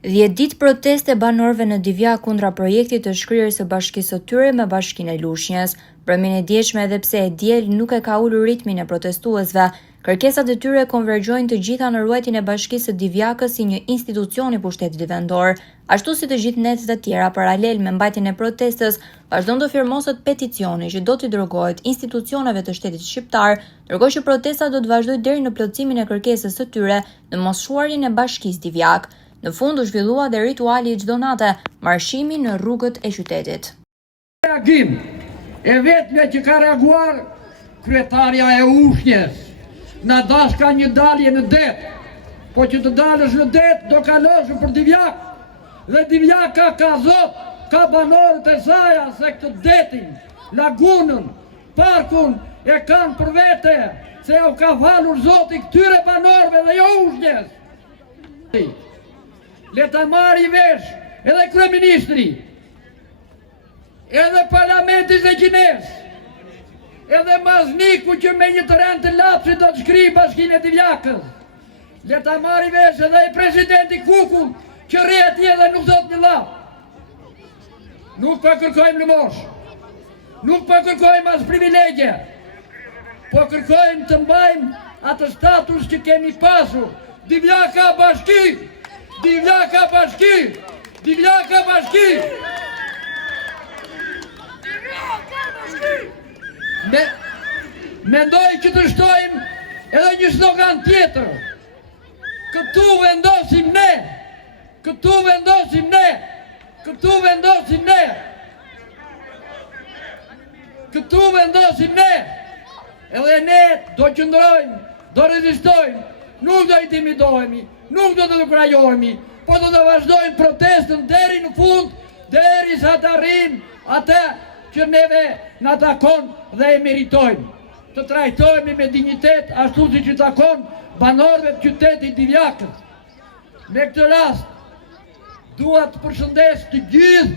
10 ditë proteste banorëve në Divjak kundra projektit të shkrirjes së bashkisë së tyre me Bashkinë e Lushnjës. Mbrëmjen e dielshme, edhe pse e diel nuk e ka ulur ritmin e protestuesve, kërkesat e tyre konvergjojnë të gjitha në ruajtjen e bashkisë së Divjakës si një institucion i pushtetit vendor. Ashtu si të gjithë netet e tjera, paralel me mbajtjen e protestës, vazhdon të firmoset peticioni që do t'i dërgohet institucioneve të shtetit shqiptar, ndërkohë që protesta do të vazhdojë deri në plotësimin e kërkesës së tyre në moshuarjen e bashkisë Divjak. Në fund u zhvillua dhe rituali i çdo nate, marshimi në rrugët e qytetit. Reagim e vetme që ka reaguar kryetarja e Ushnjës. Na dash ka një dalje në det, po që të dalësh në det do kalosh për Divjak. Dhe Divjaka ka zot, ka banorët e saj, se këtë detin, lagunën, parkun e kanë për vete, se u ka falur zoti këtyre banorëve dhe jo Ushnjës. Le ta marri vesh edhe kryeministri, edhe parlamenti e kines, edhe Mazniku që me një tren të lapsi do të shkrijë Bashkinë e Divjakës. Le ta marri vesh edhe i presidenti Kuku që rreti edhe nuk thot një lap. Nuk po kërkojmë lëmosh, nuk po kërkojmë as privilegje, po kërkojmë të mbajmë atë status që kemi pasur. Divjaka bashki! Divjaka bashki! Divjaka bashki! Divjaka bashki! Mendoj që të shtojmë edhe një slogan tjetër. Këtu vendosim ne! Këtu vendosim ne! Këtu vendosim ne! Këtu vendosim ne! Edhe ne do qëndrojmë, do rezistojmë, nuk do intimidohemi, nuk do të krajohemi, po do të vazhdojmë protestën deri në fund, deri sa të arrijmë atë që neve na takon dhe e meritojmë. Të trajtojmë me dinjitet ashtu si që takon banorëve të qytetit Divjakës. Me këtë rast, dua të përshëndes të gjithë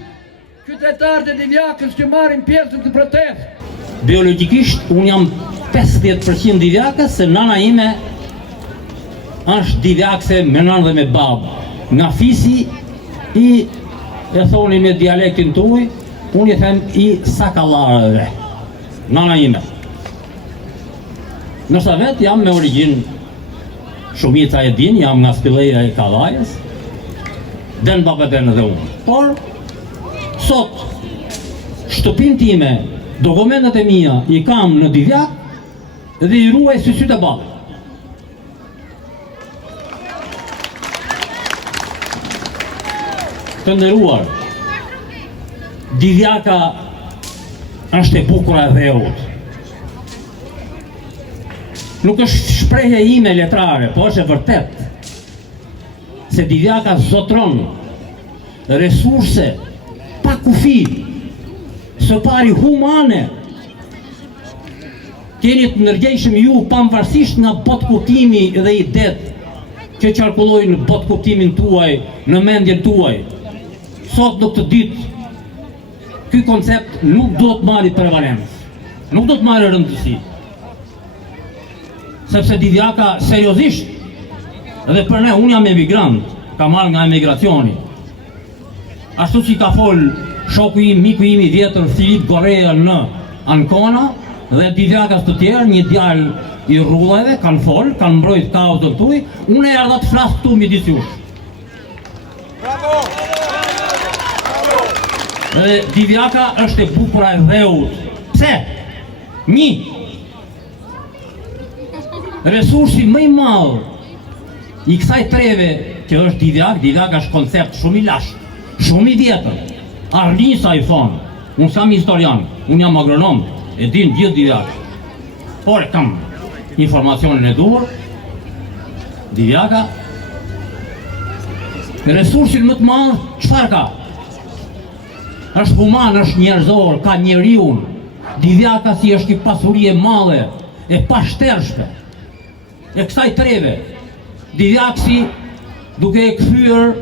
qytetarët e Divjakës që marrin pjesë në këtë protestë. Biologjikisht, unë jam 50% Divjakës, se nana ime është Divjakse me nënë dhe me babë. Nga fisi i e thoni me dialektin tuaj, unë i them i sakallarëve. Nana ime. Nërsa vetë jam me origjinë, shumica e din, jam nga Spilleja e Kallajës, den babeten edhe unë. Por, sot, shtëpinë time, dokumentet e mia i kam në Divjak dhe i ruaj si sytë e babë. Të nderuar, Divjaka është e bukura e dheut. Nuk është shprehje ime letrare, po është e vërtet se Divjaka zotron resurse pa kufi, së pari humane. Keni të ndërgjegjshëm ju pavarësisht nga botkuptimi dhe i det që qarkullojnë në botkuptimin tuaj, në mendjen tuaj. Sot në këtë ditë, ky koncept nuk do të marrë prevalencë, nuk do të marrë rëndësi. Sepse Divjaka seriozisht, edhe për ne, unë jam emigrant, ka marrë nga emigracioni. Ashtu që ka fol shoku im, miku im i vjetër, Filip Goreja në Ancona, dhe Divjakas të tjerë, një djalë i rrullave, kanë fol, kanë mbrojt kauzën tuaj, unë e ardha të flas këtu midis jush. Bravo! Dhe Divjaka është e bukura e dheut. Pse? Një, resursi më i madh i kësaj treve që është Divjak, Divjaka është koncept shumë i lashtë, shumë i vjetër. Arnisa i thonë, unë jam historian, unë jam agronom, e din gjithë Divjak. Por e kam informacionin e duhur, Divjaka, resursin më të madh çfarë ka? Është human, është njerëzor, ka njeriun. Divjaka si është një pasuri e madhe, e pashtershme. E kësaj treve, Divjaksi duke e kthyer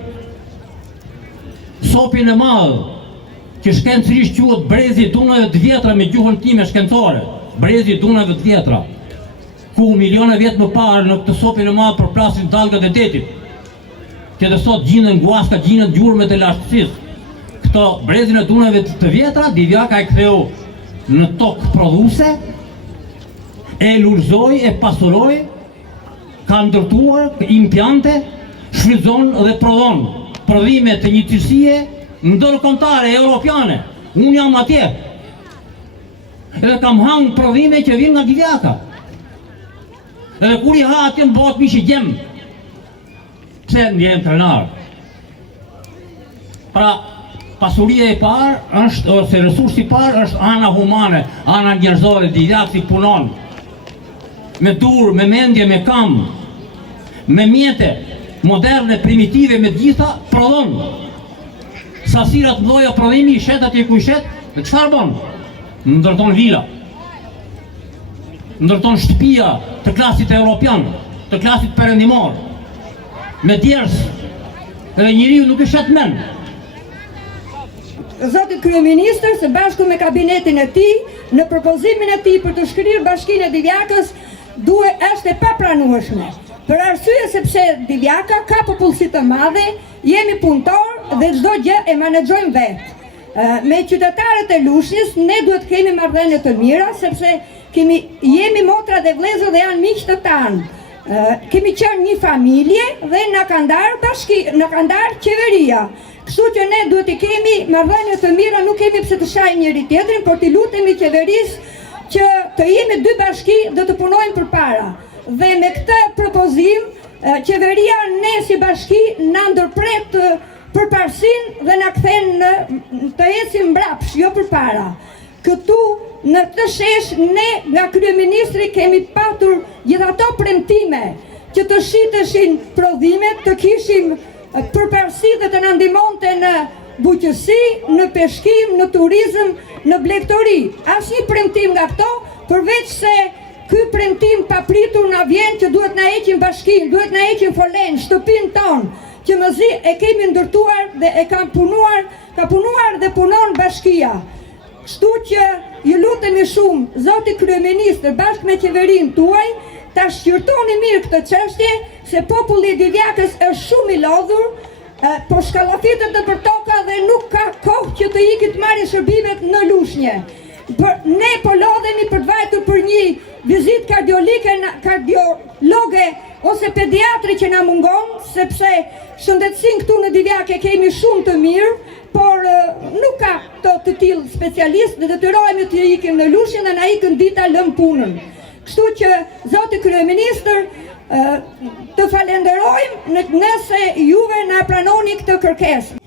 sopin e madh, që shkencërisht quhet brezi i dunave të vjetra me gjuhën time shkencore, brezi i dunave të vjetra, ku miliona vjet më parë në këtë sopin e madh përplasin dalgat e detit. që dhe sot gjinën guaska, gjinën gjurmet e lashtësisë. Këto brezin e tuneve të vjetra, Divjaka e ktheu në tokë prodhuese, e lulëzoi, e pasuroi, ka ndërtuar impiante, shfrytëzon dhe prodhon prodhime të një cilësie ndërkombëtare europiane. Unë jam atje. Edhe kam hangë prodhime që vinë nga Divjaka. Edhe kur i ha atje në botë mishi gjem. Pse ndjem krenar? Pra, pasuria e parë është, ose resursi i parë është ana humane, ana njerëzore, Divjaka punon. Me dur, me mendje, me kam, me mjete moderne, primitive, me gjitha, prodhon. Sasirat mdoja prodhimi i shet atje ku i shet, dhe çfarë bën? Ndërton vila, ndërton shtëpia të klasit europian, të klasit perëndimor, me djers, edhe njeriu nuk e shet mend. Zoti kryeministër, së bashku me kabinetin e tij, në propozimin e tij për të shkrirë Bashkinë e Divjakës, është e papranueshme. Për arsye sepse Divjaka ka popullsi të madhe, jemi punëtor dhe çdo gjë e menaxhojmë vetë. Me qytetarët e Lushnjës ne duhet kemi marrëdhënie të mira, sepse jemi motra dhe vëllezër dhe janë miq të tanë. Kemi qenë një familje dhe na ka ndarë qeveria. Kështu që ne duhet të kemi marrëdhënie të mira, nuk kemi pse të shajmë njëri tjetrin, por të lutemi qeverisë që të jemi dy bashki dhe të punojmë përpara. Dhe me këtë propozim, qeveria ne si bashki na ndërpret përparësinë dhe na kthen të ecim mbrapsht, jo përpara. Këtu në këtë shesh ne nga kryeministri kemi patur gjithë ato premtime që të shiteshin prodhimet, të kishim përparësi dhe të na ndihmonte në buqësi, në peshkim, në turizëm, në blegtori. Asnjë premtim nga këto, përveç se ky premtim papritur na vjen që duhet na heqin bashkinë, duhet na heqin folen, shtëpinë tonë, që mëzi e kemi ndërtuar dhe e ka punuar dhe punon bashkia. Kështu që ju lutemi shumë, zoti kryeministër, bashkë me qeverinë tuaj, ta shqyrtoni mirë këtë çështje, se populli i Divjakës është shumë i lodhur, po shkallafitet në përtoka dhe nuk ka kohë që të ikit marrë shërbimet në Lushnjë. Ne po lodhemi për të vajtur për një vizitë kardiologe ose pediatri që na mungon, sepse shëndetësinë këtu në Divjakë kemi shumë të mirë, por nuk ka të tillë specialistë dhe detyrohemi të ikim në Lushnjë dhe na ikën dita lëm punën. Kështu që zoti kryeministër, të falenderojmë nëse juve na pranoni këtë kërkesë.